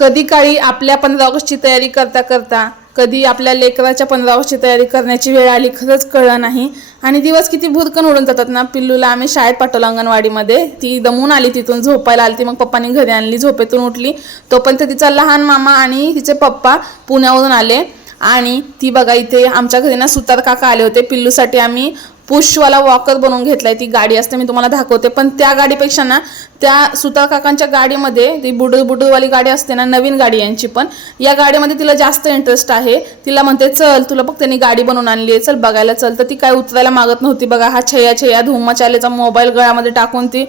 कधी काळी आपल्या 15 ऑगस्टची तयारी करता करता कधी आपल्या लेकराच्या 15 ऑगस्टची तयारी करण्याची वेळ आली खरंच कळलं नाही। आणि दिवस किती भुरकन उडून जातात ना। पिल्लूला आम्ही शाळेत पाठवलं अंगणवाडीमध्ये, ती दमून आली, तिथून झोपायला आली ती, मग पप्पांनी घरी आणली, झोपेतून उठली तोपर्यंत तिचा लहान मामा आणि तिचे पप्पा पुण्यावरून आले। आणि ती बघा इथे आमच्या घरी ना सुतार काका आले होते। पिल्लूसाठी आम्ही पुशवाला वॉकर बनवून घेतलाय, ती गाडी असते मी तुम्हाला दाखवते, पण त्या गाडीपेक्षा ना त्या सुतार काकांच्या गाडीमध्ये ती बुडूवाली गाडी असते ना, नवीन गाडी यांची, पण या गाडीमध्ये तिला जास्त इंटरेस्ट आहे। तिला म्हणते चल तुला बघ त्यांनी गाडी बनवून आणली आहे, चल बघायला चल, तर ती काय उतरायला मागत नव्हती। बघा हा छया धूम मचालेचा मोबाईल गळ्यामध्ये टाकून ती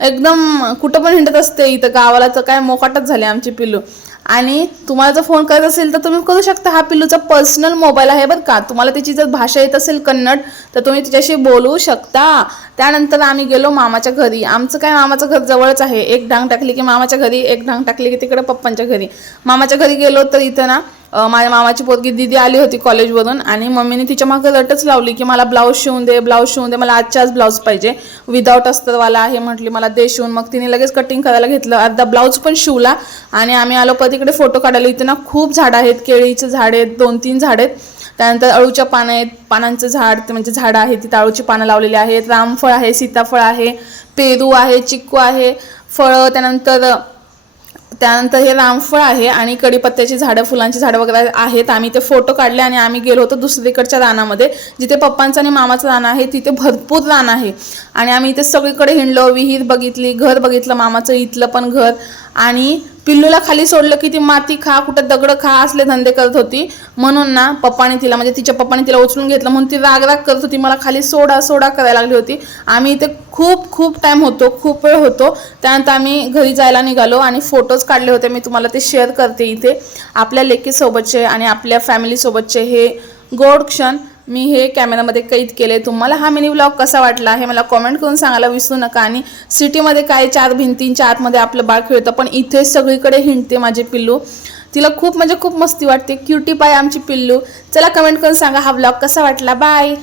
एकदम कुठं पण हिंडत असते। इथं गावाला तर काय मोकाटच झाले आमची पिल्लू। आणि तुम्हाला जर फोन करायचा असेल तर तुम्ही करू शकता, हा पिल्लूचा पर्सनल मोबाईल आहे बरं का। तुम्हाला त्याची जर भाषा येत असेल कन्नड तर तुम्ही तिच्याशी बोलू शकता। त्यानंतर आम्ही गेलो मामाच्या घरी। आमचं काय मामाचं घर जवळच आहे, एक ढांग टाकली की मामाच्या घरी, एक ढांग टाकली की तिकडे पप्पांच्या घरी। मामाच्या घरी गेलो तर इथं ना माझ्या मामाची पोरगी दीदी आली होती कॉलेजवरून, आणि मम्मीने तिच्या मागे रटच लावली की मला ब्लाऊज शिवून दे, मला आजच्या आज ब्लाऊज पाहिजे, विदाऊट अस्तरवाला आहे म्हटली, मला दे शिवून। मग तिने लगेच कटिंग करायला घेतलं, अर्धा ब्लाऊज पण शिवला आणि आम्ही आलो परत इकडे फोटो काढायला। इथे ना खूप झाडं आहेत, केळीचे झाड आहेत, 2-3 झाड आहेत, त्यानंतर अळूच्या पानं आहेत, पानांचं झाड म्हणजे झाडं आहे, तिथं अळूची पानं लावलेली आहेत, रामफळ आहे, सीताफळ आहे, पेरू आहे, चिक्कू आहे, फळं, त्यानंतर हे रामफळ आहे आणि कढीपत्त्याची झाडं, फुलांची झाडं वगैरे आहेत। आम्ही ते फोटो काढले आणि आम्ही गेलो होतो दुसरीकडच्या रानामध्ये, जिथे पप्पांचं आणि मामाचं रान आहे, तिथे भरपूर रान आहे। आणि आम्ही इथे सगळीकडे हिंडलो, विहीर बघितली, घर बघितलं मामाचं इथलं पण घर। आणि पिल्लूला खाली सोडलं की ती माती खा, कुठं दगड खा असले धंदे करत होती, म्हणून ना पप्पाने तिला म्हणजे तिच्या पप्पाने तिला उचलून घेतलं, म्हणून ती राग करत होती, मला खाली सोडा करायला लागली होती। आम्ही इथे खूप टाइम होतो, खूप वेळ होतो। त्यानंतर आम्ही घरी जायला निघालो आणि फोटोज काढले होते, मी तुम्हाला ते शेअर करते इथे। आपल्या लेकीसोबतचे आणि आपल्या फॅमिलीसोबतचे हे गोड क्षण मी हे कॅमेरामध्ये कैद केले। तुम्हाला हा मिनी व्लॉग कसा वाटला हे मला कमेंट करून सांगायला विसरू नका। आणि सिटीमध्ये काय 4 भिंतींच्या आतमध्ये आपलं बाळ खेळतं, पण इथे सगळीकडे हिंडते माझी पिल्लू, तिला खूप म्हणजे खूप मस्ती वाटते, क्युटी पाय आमची पिल्लू। चला कमेंट करून सांगा हा व्लॉग कसा वाटला। बाय।